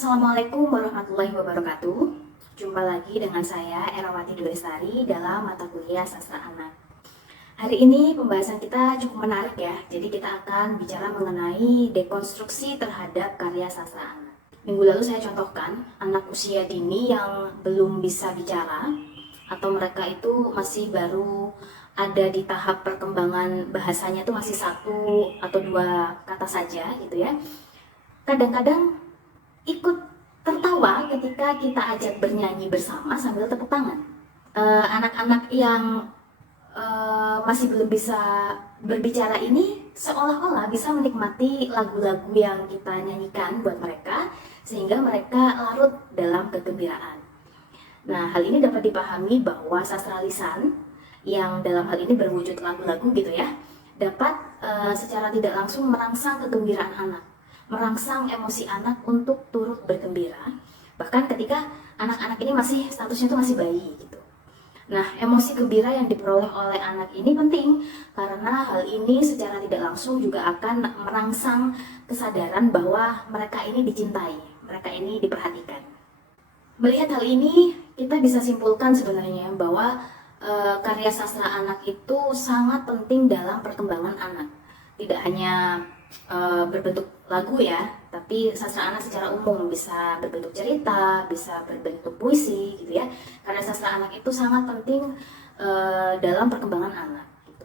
Assalamualaikum warahmatullahi wabarakatuh. Jumpa lagi dengan saya Erawati Dwi Lestari dalam mata kuliah Sastra Anak. Hari ini pembahasan kita cukup menarik ya. Jadi kita akan bicara mengenai dekonstruksi terhadap karya sastra anak. Minggu lalu saya contohkan anak usia dini yang belum bisa bicara atau mereka itu masih baru ada di tahap perkembangan bahasanya itu masih satu atau dua kata saja gitu ya. Kadang-kadang ikut tertawa ketika kita ajak bernyanyi bersama sambil tepuk tangan. Anak-anak yang masih belum bisa berbicara ini seolah-olah bisa menikmati lagu-lagu yang kita nyanyikan buat mereka sehingga mereka larut dalam kegembiraan. Nah, hal ini dapat dipahami bahwa sastra lisan yang dalam hal ini berwujud lagu-lagu gitu ya, dapat secara tidak langsung merangsang kegembiraan anak, merangsang emosi anak untuk turut bergembira, bahkan ketika anak-anak ini masih statusnya itu masih bayi gitu. Nah, emosi gembira yang diperoleh oleh anak ini penting karena hal ini secara tidak langsung juga akan merangsang kesadaran bahwa mereka ini dicintai, mereka ini diperhatikan. Melihat hal ini, kita bisa simpulkan sebenarnya bahwa karya sastra anak itu sangat penting dalam perkembangan anak. Tidak hanya berbentuk lagu ya, tapi sastra anak secara umum bisa berbentuk cerita, bisa berbentuk puisi gitu ya. Karena sastra anak itu sangat penting dalam perkembangan anak. Gitu.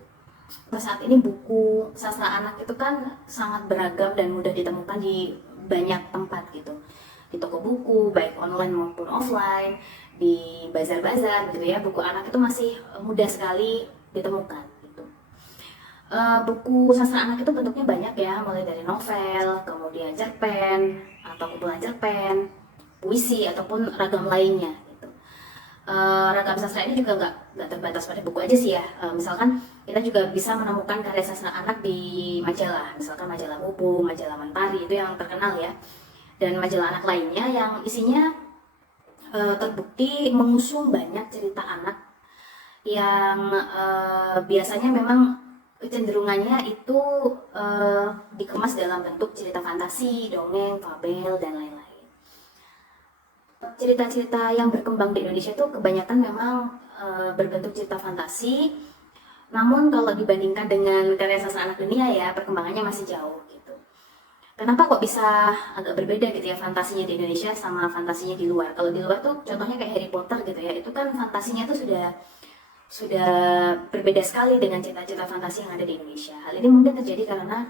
Saat ini buku sastra anak itu kan sangat beragam dan mudah ditemukan di banyak tempat gitu. Di toko buku, baik online maupun offline, di bazar-bazar gitu ya. Buku anak itu masih mudah sekali ditemukan. Buku sastra anak itu bentuknya banyak ya, mulai dari novel, kemudian cerpen atau kumpulan cerpen, puisi ataupun ragam lainnya. Gitu. Ragam sastra ini juga nggak terbatas pada buku aja sih ya. Misalkan kita juga bisa menemukan karya sastra anak di majalah, misalkan majalah Bubu, majalah Mentari itu yang terkenal ya, dan majalah anak lainnya yang isinya terbukti mengusung banyak cerita anak yang biasanya memang kecenderungannya itu dikemas dalam bentuk cerita fantasi, dongeng, fabel, dan lain-lain. Cerita-cerita yang berkembang di Indonesia itu kebanyakan memang berbentuk cerita fantasi, namun kalau dibandingkan dengan karya sastra anak dunia ya, perkembangannya masih jauh gitu. Kenapa kok bisa agak berbeda gitu ya fantasinya di Indonesia sama fantasinya di luar? Kalau di luar tuh contohnya kayak Harry Potter gitu ya, itu kan fantasinya tuh sudah berbeda sekali dengan cerita-cerita fantasi yang ada di Indonesia. Hal ini mungkin terjadi karena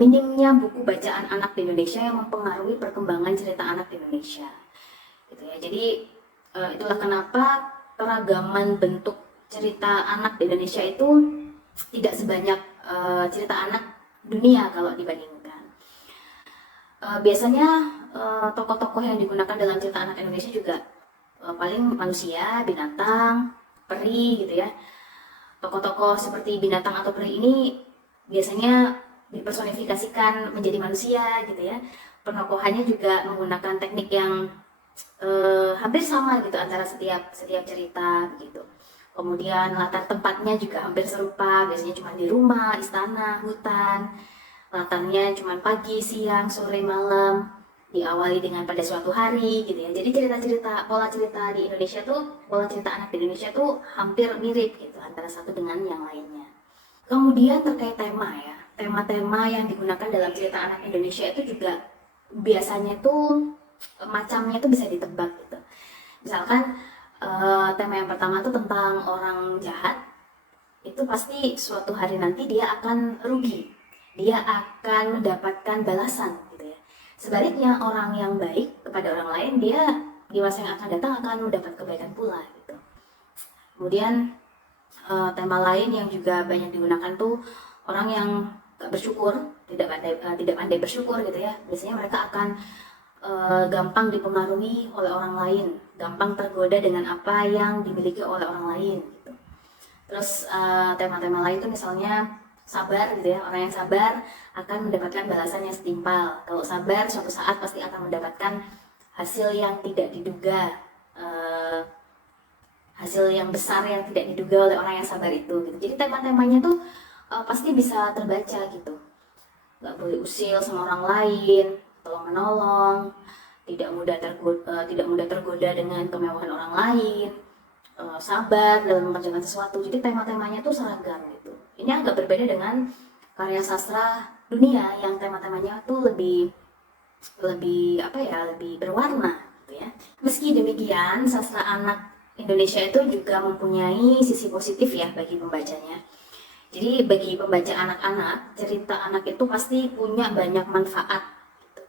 minimnya buku bacaan anak di Indonesia yang mempengaruhi perkembangan cerita anak di Indonesia. Gitu ya. Jadi itulah kenapa keragaman bentuk cerita anak di Indonesia itu tidak sebanyak cerita anak dunia kalau dibandingkan. Biasanya tokoh-tokoh yang digunakan dalam cerita anak Indonesia juga paling manusia, binatang, peri gitu ya. Tokoh-tokoh seperti binatang atau peri ini biasanya dipersonifikasikan menjadi manusia gitu ya. Penokohannya juga menggunakan teknik yang hampir sama gitu antara setiap cerita gitu. Kemudian latar tempatnya juga hampir serupa, biasanya cuma di rumah, istana, hutan. Latarnya cuma pagi, siang, sore, malam, diawali dengan pada suatu hari gitu ya. Jadi pola cerita di Indonesia tuh, pola cerita anak di Indonesia tuh hampir mirip gitu antara satu dengan yang lainnya. Kemudian terkait tema ya, tema-tema yang digunakan dalam cerita anak Indonesia itu juga biasanya tuh macamnya tuh bisa ditebak gitu. Misalkan tema yang pertama tuh tentang orang jahat, itu pasti suatu hari nanti dia akan rugi, dia akan mendapatkan balasan gitu ya. Sebaliknya orang yang baik kepada orang lain, dia di masa yang akan datang akan mendapat kebaikan pula gitu. Kemudian tema lain yang juga banyak digunakan tuh orang yang gak bersyukur, tidak pandai bersyukur gitu ya. Biasanya mereka akan gampang dipengaruhi oleh orang lain, gampang tergoda dengan apa yang dimiliki oleh orang lain gitu. Terus tema-tema lain tuh misalnya sabar gitu ya, orang yang sabar akan mendapatkan balasan yang setimpal. Kalau sabar suatu saat pasti akan mendapatkan hasil yang tidak diduga, hasil yang besar yang tidak diduga oleh orang yang sabar itu gitu. Jadi tema-temanya tuh pasti bisa terbaca gitu. Gak boleh usil sama orang lain, tolong menolong, tidak mudah tergoda dengan kemewahan orang lain, sabar dalam mengerjakan sesuatu. Jadi tema-temanya tuh seragam gitu. Ini agak berbeda dengan karya sastra dunia yang tema-temanya tuh lebih lebih berwarna gitu ya. Meski demikian, sastra anak Indonesia itu juga mempunyai sisi positif ya bagi pembacanya. Jadi bagi pembaca anak-anak, cerita anak itu pasti punya banyak manfaat. Gitu.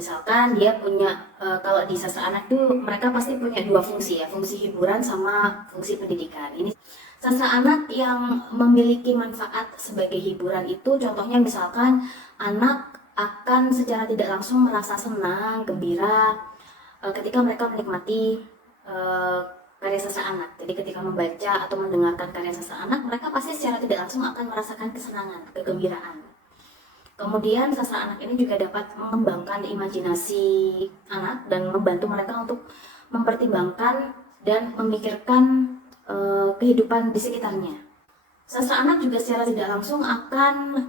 Misalkan dia punya, kalau di sastra anak tuh mereka pasti punya dua fungsi ya, fungsi hiburan sama fungsi pendidikan. Ini sastra anak yang memiliki manfaat sebagai hiburan itu contohnya misalkan anak akan secara tidak langsung merasa senang, gembira ketika mereka menikmati karya sastra anak. Jadi ketika membaca atau mendengarkan karya sastra anak, mereka pasti secara tidak langsung akan merasakan kesenangan, kegembiraan. Kemudian sastra anak ini juga dapat mengembangkan imajinasi anak dan membantu mereka untuk mempertimbangkan dan memikirkan kehidupan di sekitarnya. Sastra anak juga secara tidak langsung akan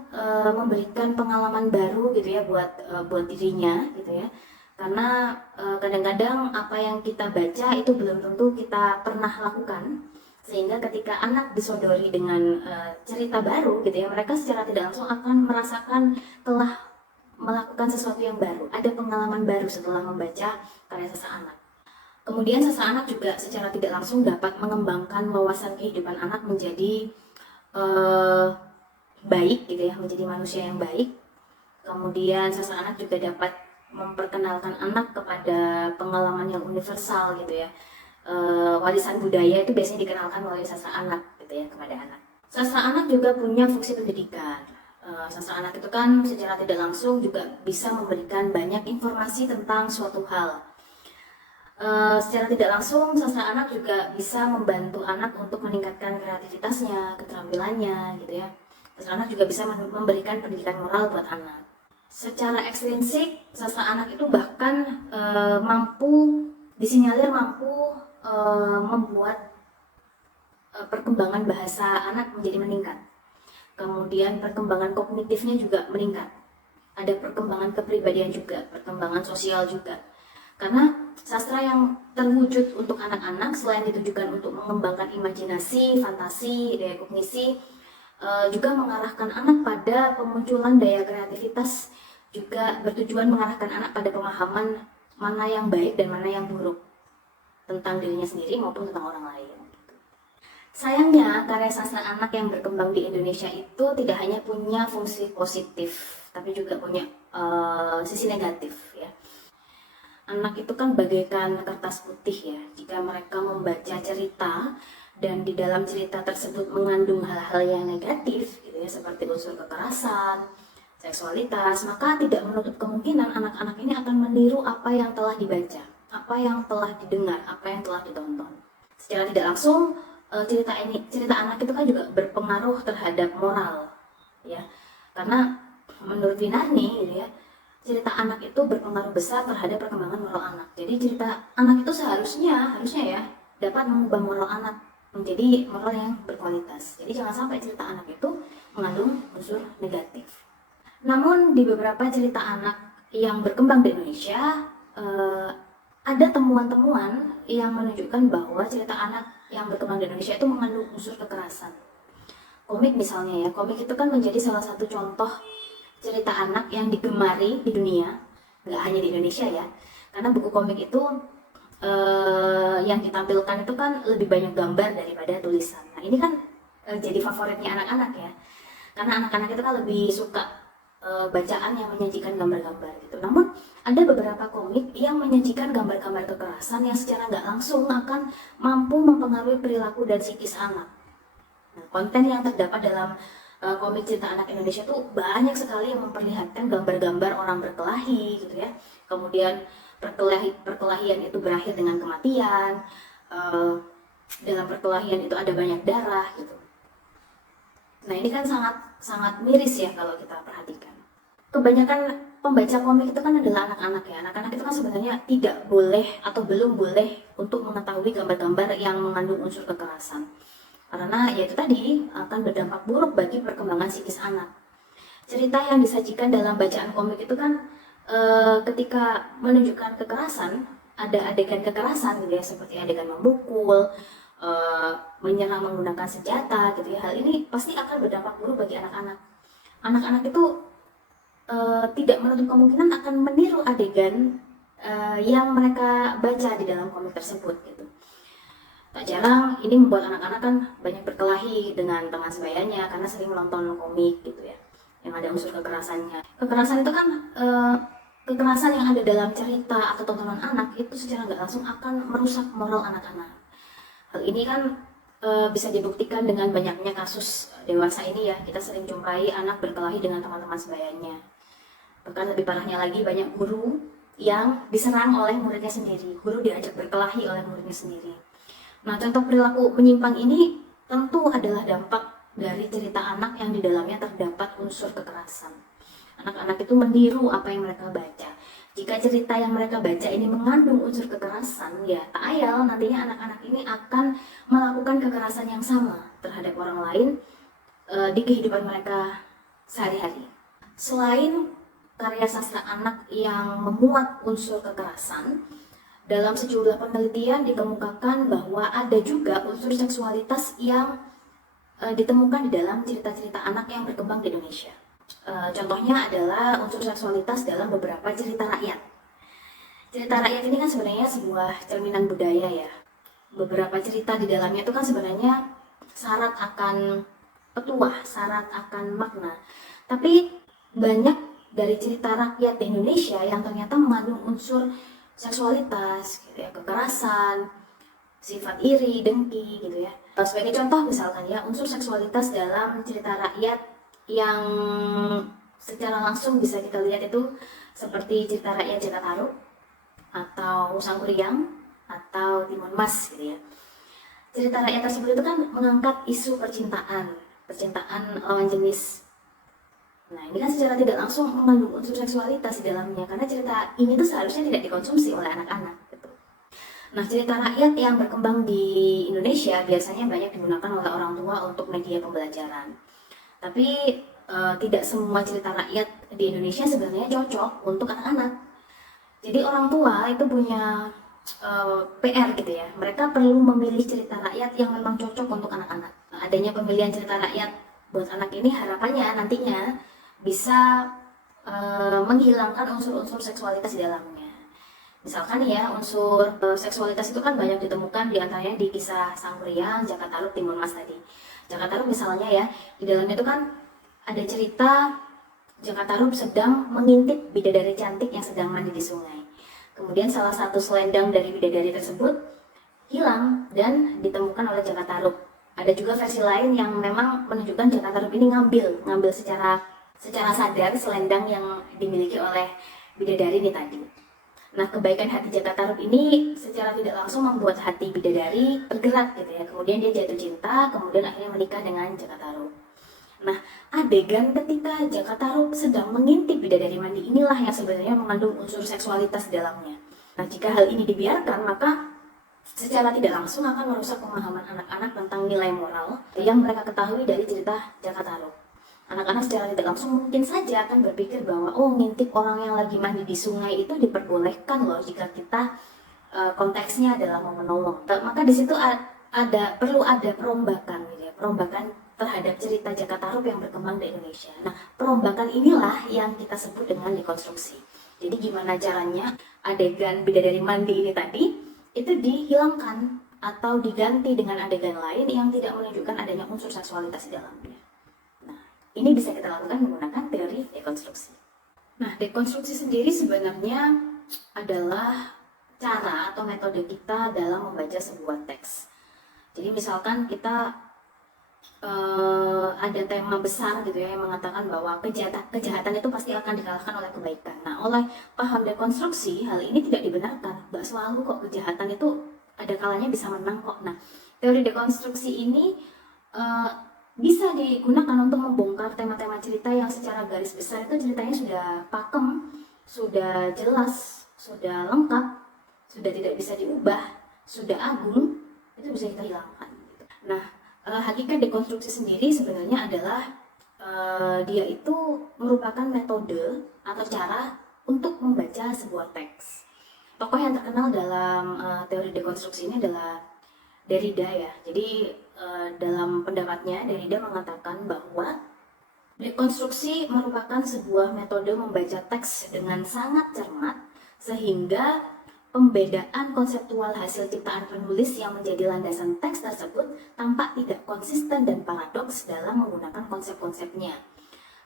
memberikan pengalaman baru gitu ya buat dirinya gitu ya. Karena kadang-kadang apa yang kita baca itu belum tentu kita pernah lakukan, sehingga ketika anak disodori dengan cerita baru gitu ya, mereka secara tidak langsung akan merasakan telah melakukan sesuatu yang baru, ada pengalaman baru setelah membaca karya sastra anak. Kemudian sastra anak juga secara tidak langsung dapat mengembangkan wawasan kehidupan anak menjadi baik gitu ya, menjadi manusia yang baik. Kemudian sastra anak juga dapat memperkenalkan anak kepada pengalaman yang universal gitu ya. Warisan budaya itu biasanya dikenalkan melalui sastra anak gitu ya kepada anak. Sastra anak juga punya fungsi pendidikan. Sastra anak itu kan secara tidak langsung juga bisa memberikan banyak informasi tentang suatu hal. Secara tidak langsung sastra anak juga bisa membantu anak untuk meningkatkan kreativitasnya, keterampilannya gitu ya. Sastra anak juga bisa memberikan pendidikan moral buat anak. Secara ekstrinsik, sastra anak itu bahkan disinyalir mampu membuat perkembangan bahasa anak menjadi meningkat. Kemudian perkembangan kognitifnya juga meningkat. Ada perkembangan kepribadian juga, perkembangan sosial juga. Karena sastra yang terwujud untuk anak-anak selain ditujukan untuk mengembangkan imajinasi, fantasi, daya kognisi, juga mengarahkan anak pada pemunculan daya kreativitas, juga bertujuan mengarahkan anak pada pemahaman mana yang baik dan mana yang buruk tentang dirinya sendiri maupun tentang orang lain. Sayangnya, karya sastra anak yang berkembang di Indonesia itu tidak hanya punya fungsi positif, tapi juga punya sisi negatif ya. Anak itu kan bagaikan kertas putih ya. Jika mereka membaca cerita dan di dalam cerita tersebut mengandung hal-hal yang negatif gitu ya, seperti unsur kekerasan, seksualitas, maka tidak menutup kemungkinan anak-anak ini akan meniru apa yang telah dibaca, apa yang telah didengar, apa yang telah ditonton. Secara tidak langsung cerita anak itu kan juga berpengaruh terhadap moral ya. Karena menurut Winarni gitu ya, cerita anak itu berpengaruh besar terhadap perkembangan moral anak. Jadi cerita anak itu harusnya ya dapat mengubah moral anak menjadi moral yang berkualitas. Jadi jangan sampai cerita anak itu mengandung unsur negatif. Namun di beberapa cerita anak yang berkembang di Indonesia ada temuan-temuan yang menunjukkan bahwa cerita anak yang berkembang di Indonesia itu mengandung unsur kekerasan. Komik misalnya ya, komik itu kan menjadi salah satu contoh cerita anak yang digemari di dunia, nggak hanya di Indonesia ya, karena buku komik itu yang ditampilkan itu kan lebih banyak gambar daripada tulisan. Nah ini kan jadi favoritnya anak-anak ya, karena anak-anak itu kan lebih suka bacaan yang menyajikan gambar-gambar gitu. Namun ada beberapa komik yang menyajikan gambar-gambar kekerasan yang secara nggak langsung akan mampu mempengaruhi perilaku dan psikis anak. Nah, konten yang terdapat dalam komik cerita anak Indonesia tuh banyak sekali yang memperlihatkan gambar-gambar orang berkelahi gitu ya. Kemudian perkelahian itu berakhir dengan kematian. Dalam perkelahian itu ada banyak darah gitu. Nah ini kan sangat miris ya kalau kita perhatikan. Kebanyakan pembaca komik itu kan adalah anak-anak ya. Anak-anak itu kan sebenarnya tidak boleh atau belum boleh untuk mengetahui gambar-gambar yang mengandung unsur kekerasan. Karena ya itu tadi akan berdampak buruk bagi perkembangan psikis anak. Cerita yang disajikan dalam bacaan komik itu kan ketika menunjukkan kekerasan, ada adegan kekerasan gitu ya, seperti adegan memukul, menyerang menggunakan senjata gitu ya, hal ini pasti akan berdampak buruk bagi anak-anak. Anak-anak itu tidak menutup kemungkinan akan meniru adegan yang mereka baca di dalam komik tersebut gitu. Tak jarang ini membuat anak-anak kan banyak berkelahi dengan teman sebayanya karena sering menonton komik gitu ya, yang ada unsur kekerasannya. Kekerasan itu kan kekerasan yang ada dalam cerita atau tontonan anak itu secara nggak langsung akan merusak moral anak-anak. Hal ini kan bisa dibuktikan dengan banyaknya kasus dewasa ini ya. Kita sering jumpai anak berkelahi dengan teman-teman sebayanya. Bahkan lebih parahnya lagi, banyak guru yang diserang oleh muridnya sendiri. Guru diajak berkelahi oleh muridnya sendiri. Nah, contoh perilaku menyimpang ini tentu adalah dampak dari cerita anak yang di dalamnya terdapat unsur kekerasan. Anak-anak itu meniru apa yang mereka baca. Jika cerita yang mereka baca ini mengandung unsur kekerasan, ya tak ayal nantinya anak-anak ini akan melakukan kekerasan yang sama terhadap orang lain di kehidupan mereka sehari-hari. Selain karya sastra anak yang memuat unsur kekerasan, dalam sejumlah penelitian dikemukakan bahwa ada juga unsur seksualitas yang ditemukan di dalam cerita-cerita anak yang berkembang di Indonesia. Contohnya adalah unsur seksualitas dalam beberapa cerita rakyat. Cerita rakyat ini kan sebenarnya sebuah cerminan budaya ya. Beberapa cerita di dalamnya itu kan sebenarnya syarat akan petuah, syarat akan makna. Tapi banyak dari cerita rakyat di Indonesia yang ternyata mengandung unsur seksualitas, gitu ya, kekerasan, sifat iri, dengki, gitu ya. Sebagai contoh misalkan ya, unsur seksualitas dalam cerita rakyat yang secara langsung bisa kita lihat itu seperti cerita rakyat Jakataru atau Sangkuriang atau Timun Mas, gitu ya. Cerita rakyat tersebut itu kan mengangkat isu percintaan lawan jenis. Nah, ini kan secara tidak langsung mengandung unsur seksualitas di dalamnya, karena cerita ini tuh seharusnya tidak dikonsumsi oleh anak-anak gitu. Nah, cerita rakyat yang berkembang di Indonesia biasanya banyak digunakan oleh orang tua untuk media pembelajaran. Tapi tidak semua cerita rakyat di Indonesia sebenarnya cocok untuk anak-anak. Jadi orang tua itu punya PR gitu ya. Mereka perlu memilih cerita rakyat yang memang cocok untuk anak-anak. Nah, adanya pemilihan cerita rakyat buat anak ini harapannya nantinya bisa menghilangkan unsur-unsur seksualitas di dalamnya. Misalkan ya, unsur seksualitas itu kan banyak ditemukan diantaranya di kisah Sangkuriang, Jakataru, Timun Mas tadi. Jakataru misalnya ya, di dalamnya itu kan ada cerita Jakataru sedang mengintip bidadari cantik yang sedang mandi di sungai. Kemudian salah satu selendang dari bidadari tersebut hilang dan ditemukan oleh Jakataru. Ada juga versi lain yang memang menunjukkan Jakataru ini ngambil secara sadar selendang yang dimiliki oleh bidadari ini tadi. Nah, kebaikan hati Jakataru ini secara tidak langsung membuat hati bidadari tergerak gitu ya. Kemudian dia jatuh cinta, kemudian akhirnya menikah dengan Jakataru. Nah, adegan ketika Jakataru sedang mengintip bidadari mandi inilah yang sebenarnya mengandung unsur seksualitas di dalamnya. Nah, jika hal ini dibiarkan, maka secara tidak langsung akan merusak pemahaman anak-anak tentang nilai moral yang mereka ketahui dari cerita Jakataru. Anak-anak secara tidak langsung mungkin saja akan berpikir bahwa ngintip orang yang lagi mandi di sungai itu diperbolehkan loh jika kita konteksnya adalah mau menolong. Maka di situ perlu ada perombakan gitu ya, perombakan terhadap cerita Jakataru yang berkembang di Indonesia. Nah, perombakan inilah yang kita sebut dengan dekonstruksi. Jadi gimana caranya adegan bidadari mandi ini tadi itu dihilangkan atau diganti dengan adegan lain yang tidak menunjukkan adanya unsur seksualitas di dalamnya. Nah, ini bisa kita lakukan menggunakan teori dekonstruksi. Nah, dekonstruksi sendiri sebenarnya adalah cara atau metode kita dalam membaca sebuah teks. Jadi misalkan kita ada tema besar gitu ya yang mengatakan bahwa kejahatan itu pasti akan dikalahkan oleh kebaikan. Nah, oleh paham dekonstruksi hal ini tidak dibenarkan. Nggak selalu kok kejahatan itu ada kalanya bisa menang kok. Nah, teori dekonstruksi ini bisa digunakan untuk membongkar tema-tema cerita yang secara garis besar itu ceritanya sudah pakem, sudah jelas, sudah lengkap, sudah tidak bisa diubah, sudah agung, itu bisa kita hilangkan. Nah, hakikat dekonstruksi sendiri sebenarnya adalah dia itu merupakan metode atau cara untuk membaca sebuah teks. Tokoh yang terkenal dalam teori dekonstruksi ini adalah Derrida ya. Jadi dalam pendapatnya Derrida mengatakan bahwa dekonstruksi merupakan sebuah metode membaca teks dengan sangat cermat sehingga pembedaan konseptual hasil ciptaan penulis yang menjadi landasan teks tersebut tampak tidak konsisten dan paradoks dalam menggunakan konsep-konsepnya.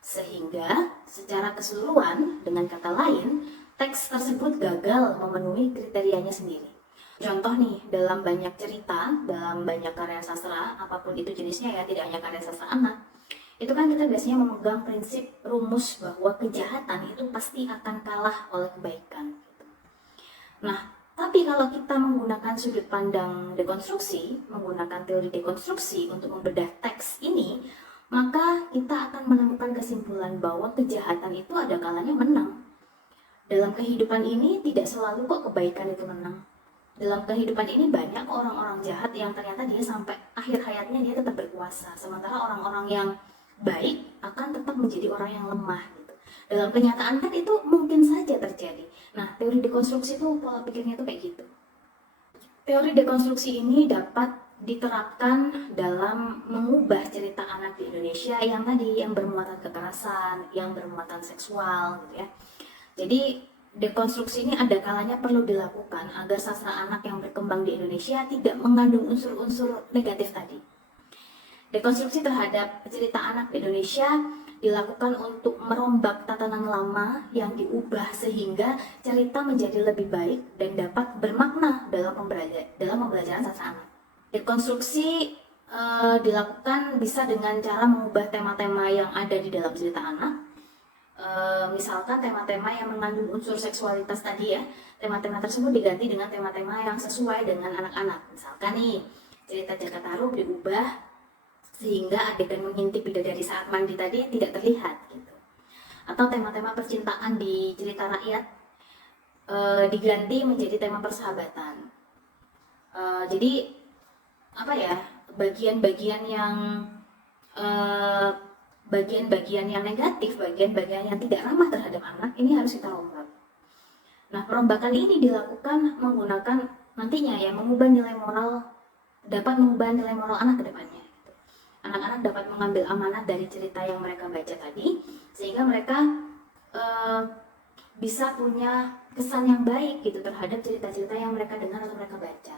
Sehingga secara keseluruhan, dengan kata lain, teks tersebut gagal memenuhi kriterianya sendiri. Contoh nih, dalam banyak cerita, dalam banyak karya sastra, apapun itu jenisnya ya, tidak hanya karya sastra anak, itu kan kita biasanya memegang prinsip rumus bahwa kejahatan itu pasti akan kalah oleh kebaikan. Nah, tapi kalau kita menggunakan sudut pandang dekonstruksi, menggunakan teori dekonstruksi untuk membedah teks ini, maka kita akan menemukan kesimpulan bahwa kejahatan itu ada kalanya menang. Dalam kehidupan ini tidak selalu kok kebaikan itu menang. Dalam kehidupan ini banyak orang-orang jahat yang ternyata dia sampai akhir hayatnya dia tetap berkuasa. Sementara orang-orang yang baik akan tetap menjadi orang yang lemah. Dalam kenyataan kan itu mungkin saja terjadi. Nah, teori dekonstruksi itu pola pikirnya itu kayak gitu. Teori dekonstruksi ini dapat diterapkan dalam mengubah cerita anak di Indonesia yang tadi yang bermuatan kekerasan, yang bermuatan seksual gitu ya. Jadi dekonstruksi ini ada kalanya perlu dilakukan agar sastra anak yang berkembang di Indonesia tidak mengandung unsur-unsur negatif tadi. Dekonstruksi terhadap cerita anak di Indonesia dilakukan untuk merombak tatanan lama yang diubah sehingga cerita menjadi lebih baik dan dapat bermakna dalam pembelajaran sastra anak. Dekonstruksi dilakukan bisa dengan cara mengubah tema-tema yang ada di dalam cerita anak. Misalkan tema-tema yang mengandung unsur seksualitas tadi ya, tema-tema tersebut diganti dengan tema-tema yang sesuai dengan anak-anak. Misalkan nih, cerita Jaka Tarub diubah sehingga adegan mengintip bidadari saat mandi tadi tidak terlihat gitu. Atau tema-tema percintaan di cerita rakyat diganti menjadi tema persahabatan. Jadi apa ya, bagian-bagian yang negatif, bagian-bagian yang tidak ramah terhadap anak ini harus kita rombak. Nah, perombakan ini dilakukan menggunakan nantinya ya dapat mengubah nilai moral anak ke depannya. Anak-anak dapat mengambil amanat dari cerita yang mereka baca tadi sehingga mereka bisa punya kesan yang baik gitu terhadap cerita-cerita yang mereka dengar atau mereka baca.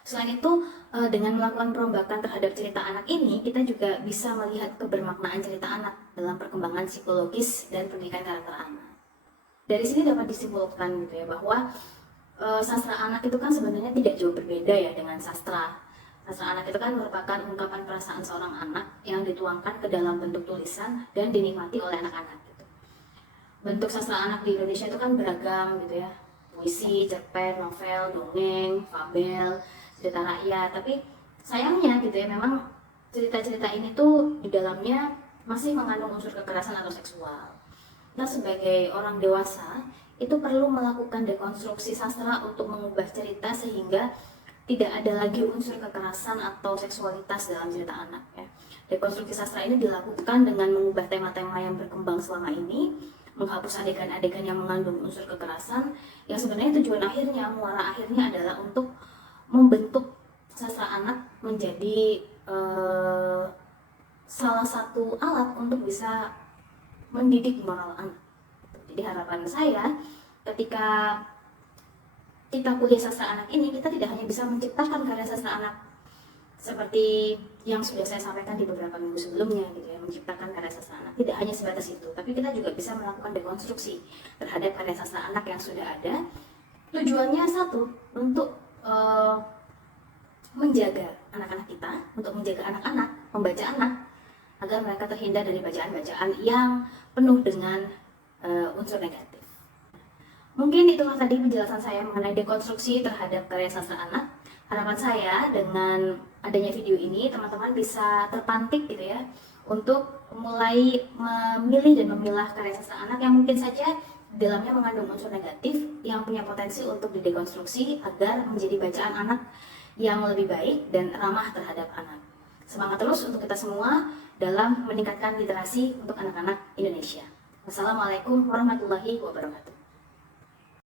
Selain itu, dengan melakukan perombakan terhadap cerita anak ini, kita juga bisa melihat kebermaknaan cerita anak dalam perkembangan psikologis dan pendidikan karakter anak. Dari sini dapat disimpulkan gitu ya bahwa sastra anak itu kan sebenarnya tidak jauh berbeda ya dengan sastra. Sastra anak itu kan merupakan ungkapan perasaan seorang anak yang dituangkan ke dalam bentuk tulisan dan dinikmati oleh anak-anak gitu. Bentuk sastra anak di Indonesia itu kan beragam gitu ya. Puisi, cerpen, novel, dongeng, fabel, cerita rakyat. Tapi sayangnya gitu ya, memang cerita-cerita ini tuh di dalamnya masih mengandung unsur kekerasan atau seksual. Nah, sebagai orang dewasa itu perlu melakukan dekonstruksi sastra untuk mengubah cerita sehingga tidak ada lagi unsur kekerasan atau seksualitas dalam cerita anak ya. Dekonstruksi sastra ini dilakukan dengan mengubah tema-tema yang berkembang selama ini, menghapus adegan-adegan yang mengandung unsur kekerasan, yang sebenarnya tujuan akhirnya, muara akhirnya adalah untuk membentuk sastra anak menjadi salah satu alat untuk bisa mendidik moral anak. Jadi harapan saya ketika kita kuliah sastra anak ini, kita tidak hanya bisa menciptakan karya sastra anak seperti yang sudah saya sampaikan di beberapa minggu sebelumnya gitu ya, menciptakan karya sastra anak, tidak hanya sebatas itu, tapi kita juga bisa melakukan dekonstruksi terhadap karya sastra anak yang sudah ada. Tujuannya satu, untuk menjaga anak-anak kita, untuk menjaga anak-anak, pembaca anak, agar mereka terhindar dari bacaan-bacaan yang penuh dengan unsur negatif. Mungkin itulah tadi penjelasan saya mengenai dekonstruksi terhadap karya sastra anak. Harapan saya dengan adanya video ini, teman-teman bisa terpantik gitu ya, untuk mulai memilih dan memilah karya sastra anak yang mungkin saja dalamnya mengandung unsur negatif yang punya potensi untuk didekonstruksi agar menjadi bacaan anak yang lebih baik dan ramah terhadap anak. Semangat terus untuk kita semua dalam meningkatkan literasi untuk anak-anak Indonesia. Wassalamualaikum warahmatullahi wabarakatuh.